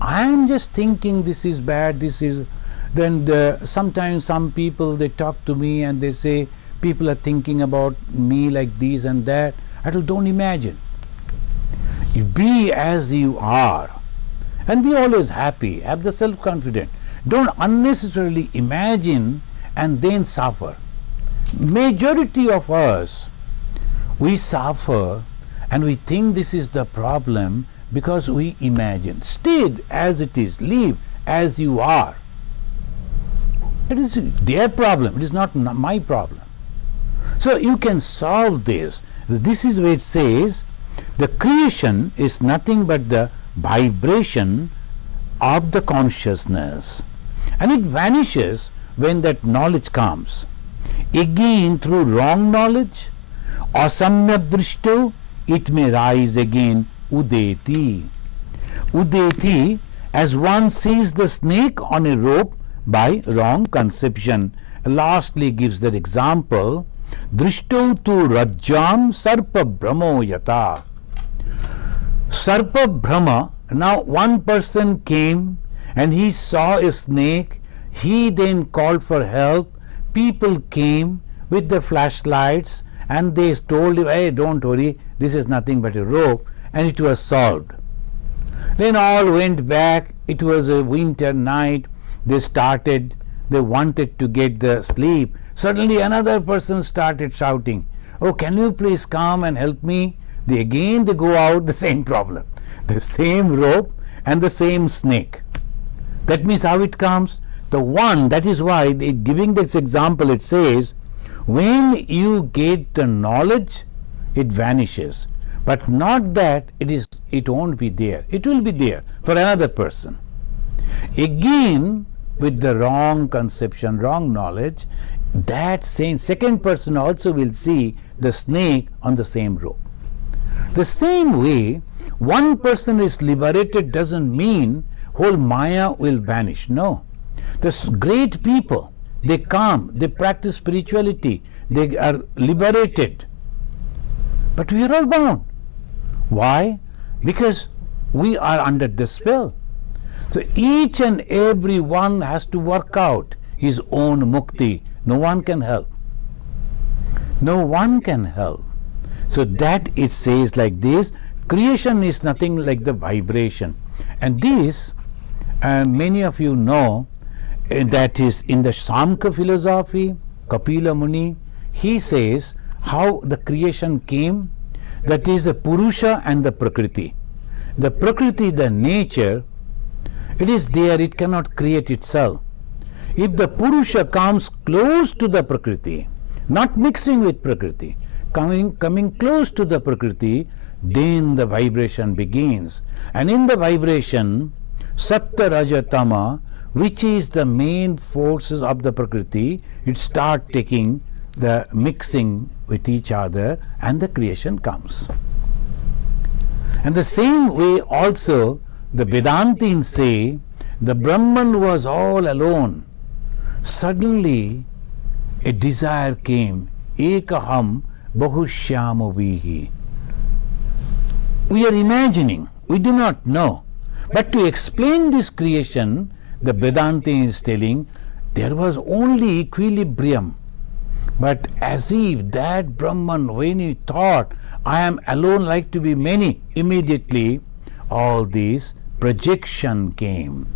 I am just thinking this is bad, this is. Then sometimes some people, they talk to me and they say people are thinking about me like this and that. I don't imagine. You be as you are and be always happy, have the self-confidence. Don't unnecessarily imagine and then suffer. Majority of us, we suffer and we think this is the problem because we imagine. Stay as it is, live as you are. It is their problem, it is not my problem. So you can solve this. This is where it says the creation is nothing but the vibration of the consciousness, and it vanishes when that knowledge comes. Again, through wrong knowledge or samyak drishto, it may rise again udeti. Udeti, as one sees the snake on a rope by wrong conception. Lastly gives that example, drishto tu rajjam sarpa brahmo yata. Sarpa brahma, now one person came and he saw a snake, he then called for help, people came with the flashlights and they told him, hey, don't worry, this is nothing but a rope, and it was solved. Then all went back, it was a winter night, they wanted to get the sleep. Suddenly another person started shouting, oh, can you please come and help me? They go out, the same problem, the same rope and the same snake. That means how it comes? The one, that is why giving this example, it says, when you get the knowledge, it vanishes. But not that it won't be there. It will be there for another person. Again, with the wrong conception, wrong knowledge, that same second person also will see the snake on the same rope. The same way, one person is liberated doesn't mean whole Maya will vanish. No. The great people, they come, they practice spirituality, they are liberated. But we are all bound. Why? Because we are under the spell. So each and every one has to work out his own mukti. No one can help. No one can help. So that it says like this, creation is nothing like the vibration. And this, many of you know, that is in the Samkhya philosophy, Kapila Muni, he says how the creation came, that is the Purusha and the Prakriti. The Prakriti, the nature, it is there, it cannot create itself. If the Purusha comes close to the Prakriti, not mixing with Prakriti, coming close to the Prakriti, then the vibration begins. And in the vibration, Sattva, Raja, Tama, which is the main forces of the Prakriti, it starts taking the mixing with each other and the creation comes. And the same way also the Vedantins say the Brahman was all alone. Suddenly a desire came, ekaham bahushyamo vihi. We are imagining, we do not know. But to explain this creation, the Vedanta is telling there was only equilibrium. But as if that Brahman, when he thought, I am alone like to be many, immediately all this projection came.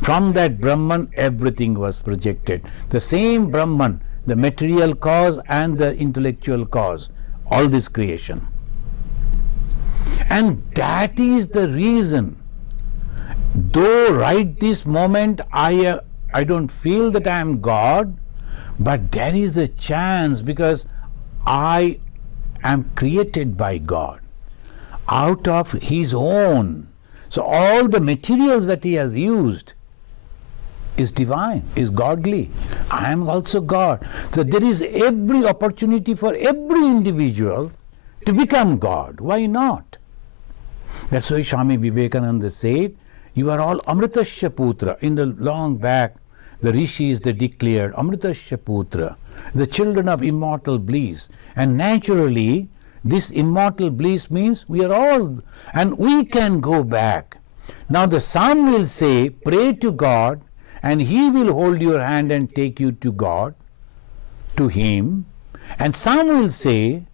From that Brahman, everything was projected. The same Brahman, the material cause and the intellectual cause, all this creation. And that is the reason, though right this moment I don't feel that I am God, but there is a chance because I am created by God out of His own. So all the materials that He has used is divine, is godly. I am also God. So there is every opportunity for every individual to become God. Why not? That's why Swami Vivekananda said, you are all Amritasya Putra. In the long back, the rishis, they declared Amritasya Putra, the children of immortal bliss. And naturally, this immortal bliss means we are all, and we can go back. Now the some will say, pray to God, and He will hold your hand and take you to God, to Him. And some will say,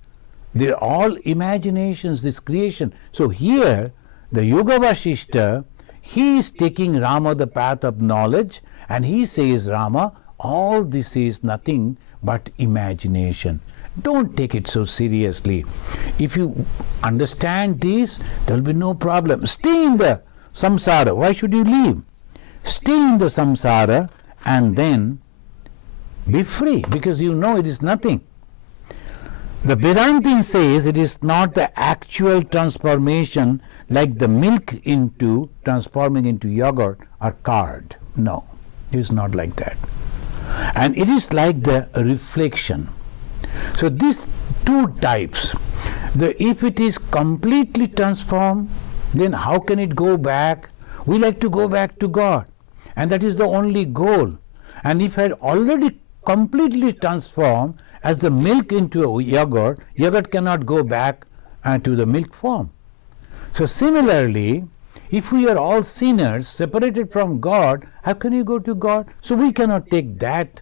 they're all imaginations, this creation. So here, the Yoga Vasistha, he is taking Rama the path of knowledge, and he says, Rama, all this is nothing but imagination. Don't take it so seriously. If you understand this, there will be no problem. Stay in the samsara. Why should you leave? Stay in the samsara and then be free, because you know it is nothing. The Vedantin says it is not the actual transformation like the milk into transforming into yogurt or curd. No, it is not like that. And it is like the reflection. So these two types, if it is completely transformed, then how can it go back? We like to go back to God, and that is the only goal. And if I had already completely transformed as the milk into a yogurt, yogurt cannot go back to the milk form. So similarly, if we are all sinners separated from God, how can you go to God? So we cannot take that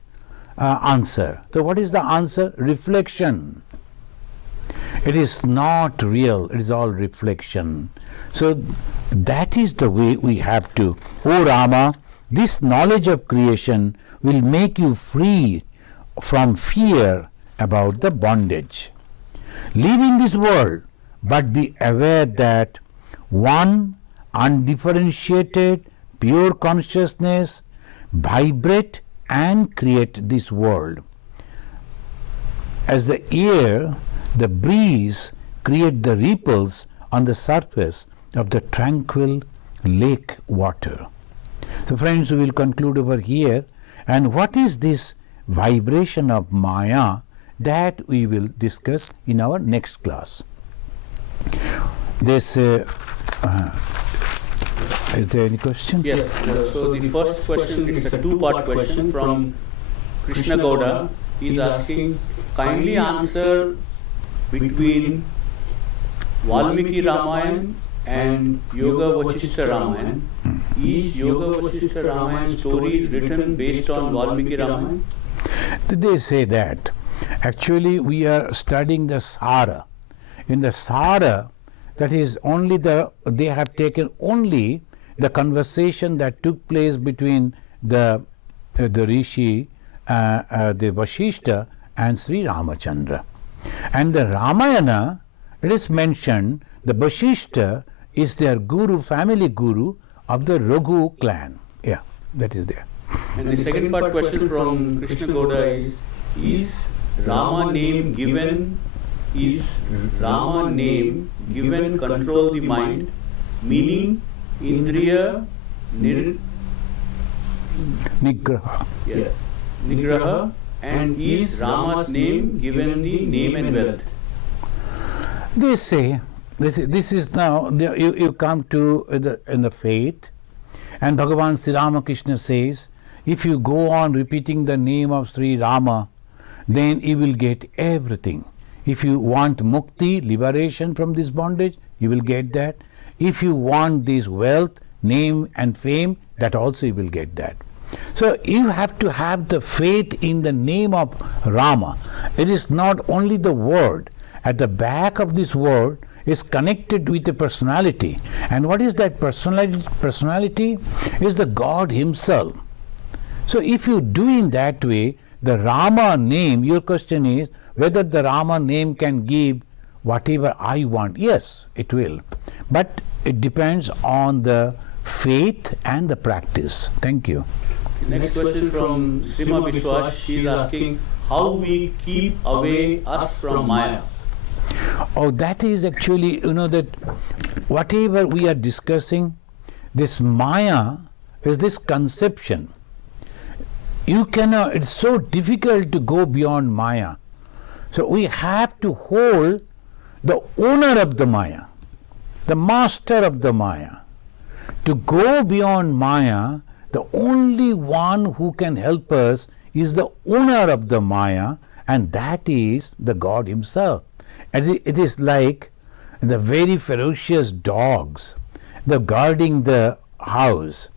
answer. So what is the answer? Reflection. It is not real, it is all reflection. So that is the way we have to. O Rama, this knowledge of creation will make you free from fear about the bondage. Live in this world, but be aware that one undifferentiated, pure consciousness vibrate and create this world. As the air, the breeze create the ripples on the surface of the tranquil lake water. So friends, we will conclude over here. And what is this vibration of Maya? That we will discuss in our next class. Is there any question? Yes. So the first question is a two-part question from Krishna Gowda. He is asking, kindly answer between Valmiki Ramayana and Yoga Vasistha Ramayana. Is Yoga Vasistha Ramayana story written based on Valmiki Ramayana? They say that. Actually, we are studying the Sara. In the Sara, that is only they have taken only the conversation that took place between the Rishi, the Vasistha and Sri Ramachandra. And the Ramayana, it is mentioned, the Vasistha is their guru, family guru of the Raghu clan. Yeah, that is there. And the second part question from Krishna Gowda is Rama name given control the mind, meaning Indriya Nigraha. Yeah, Nigraha, and is Rama's name given the name and wealth? They say, this is now, you come to in the faith, and Bhagavan Sri Ramakrishna says, if you go on repeating the name of Sri Rama, then you will get everything. If you want mukti, liberation from this bondage, you will get that. If you want this wealth, name and fame, that also you will get that. So you have to have the faith in the name of Rama. It is not only the word. At the back of this word is connected with a personality. And what is that personality? Personality is the God Himself. So if you do in that way, the Rama name, your question is, whether the Rama name can give whatever I want. Yes, it will. But it depends on the faith and the practice. Thank you. The next question from Srima Vishwas. She is asking how we keep away us from Maya. Oh, that is actually, that whatever we are discussing, this Maya is this conception. You cannot, it's so difficult to go beyond Maya. So we have to hold the owner of the Maya, the master of the Maya. To go beyond Maya, the only one who can help us is the owner of the Maya, and that is the God himself. And it is like the very ferocious dogs, the guarding the house.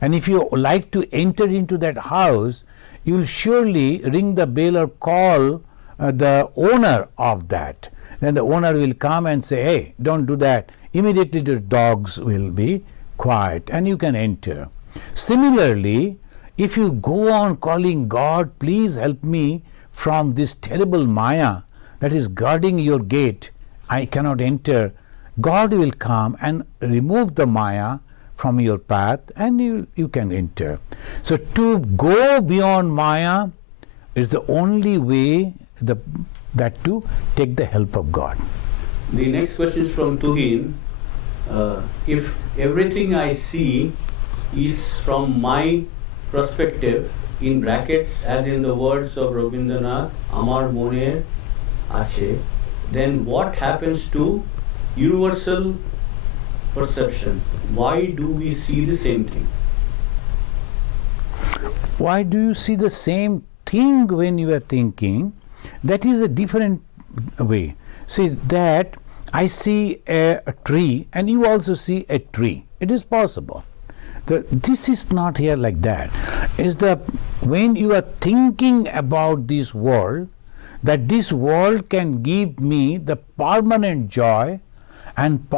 And if you like to enter into that house, you will surely ring the bell or call the owner of that. Then the owner will come and say, hey, don't do that. Immediately the dogs will be quiet and you can enter. Similarly, if you go on calling God, please help me from this terrible Maya that is guarding your gate, I cannot enter, God will come and remove the Maya from your path and you can enter. So to go beyond Maya is the only way that to take the help of God. The next question is from Tuhin. If everything I see is from my perspective, in brackets, as in the words of Rabindranath, Amar Moner Ache, then what happens to universal perception? Why do we see the same thing? Why do you see the same thing when you are thinking? That is a different way. See that I see a tree and you also see a tree. It is possible. This is not here like that. Is that when you are thinking about this world, that this world can give me the permanent joy and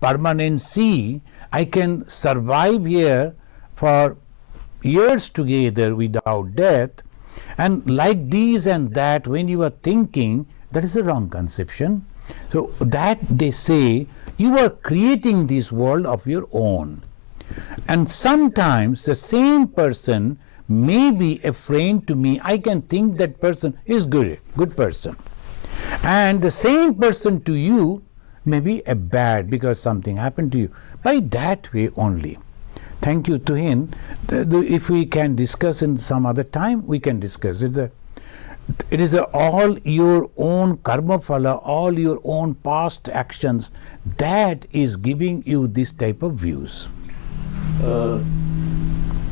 permanency, I can survive here for years together without death, and like these and that, when you are thinking, that is a wrong conception. So that they say, you are creating this world of your own. And sometimes the same person may be a friend to me. I can think that person is good person. And the same person to you may be a bad because something happened to you. By that way only. Thank you to him. If we can discuss in some other time, we can discuss. It is all your own karma phala, all your own past actions that is giving you this type of views.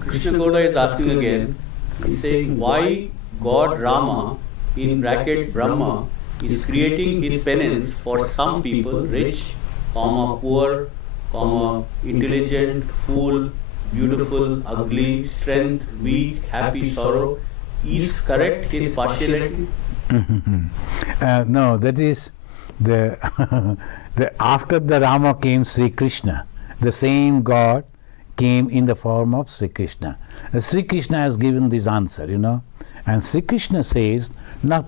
Krishna Gowda is asking again, he's saying why God Rama, in brackets Brahma, is creating his penance for some people, rich, poor, intelligent, fool, beautiful, ugly, strength, weak, happy, sorrow. Is correct his partiality? No, that is the after the Rama came Sri Krishna. The same God came in the form of Sri Krishna. Sri Krishna has given this answer, and Sri Krishna says, I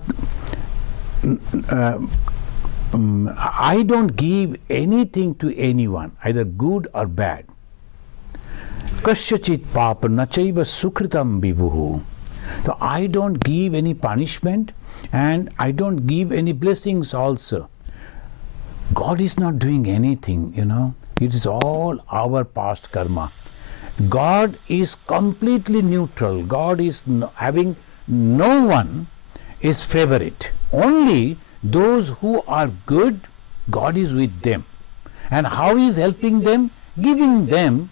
don't give anything to anyone, either good or bad. Kasyachit papa nachaiva sukritam vibhuhu. So I don't give any punishment and I don't give any blessings also. God is not doing anything, It is all our past karma. God is completely neutral. God is having no one is favorite. Only those who are good, God is with them. And how He is helping them? Giving them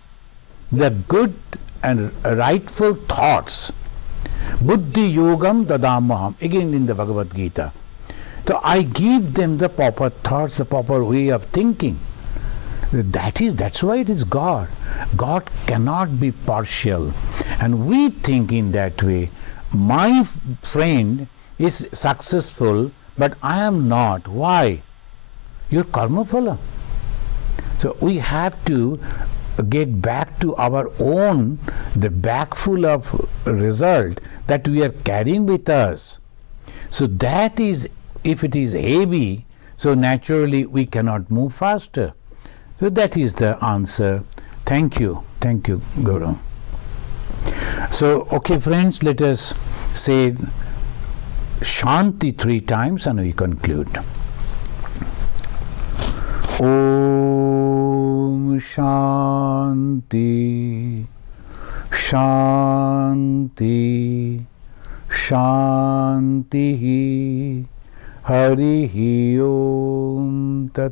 the good and rightful thoughts. Buddhi yogam dadamaham, again in the Bhagavad Gita. So I give them the proper thoughts, the proper way of thinking. That's why it is God. God cannot be partial. And we think in that way. My friend is successful, but I am not. Why? Your karma phala. So we have to get back to our own, the bag full of result that we are carrying with us. So that is, if it is heavy, so naturally we cannot move faster. So that is the answer. Thank you, Guru. So, okay friends, let us say Shanti 3 times and we conclude. Om Shanti, Shanti, Shanti, Harihi Om Tat.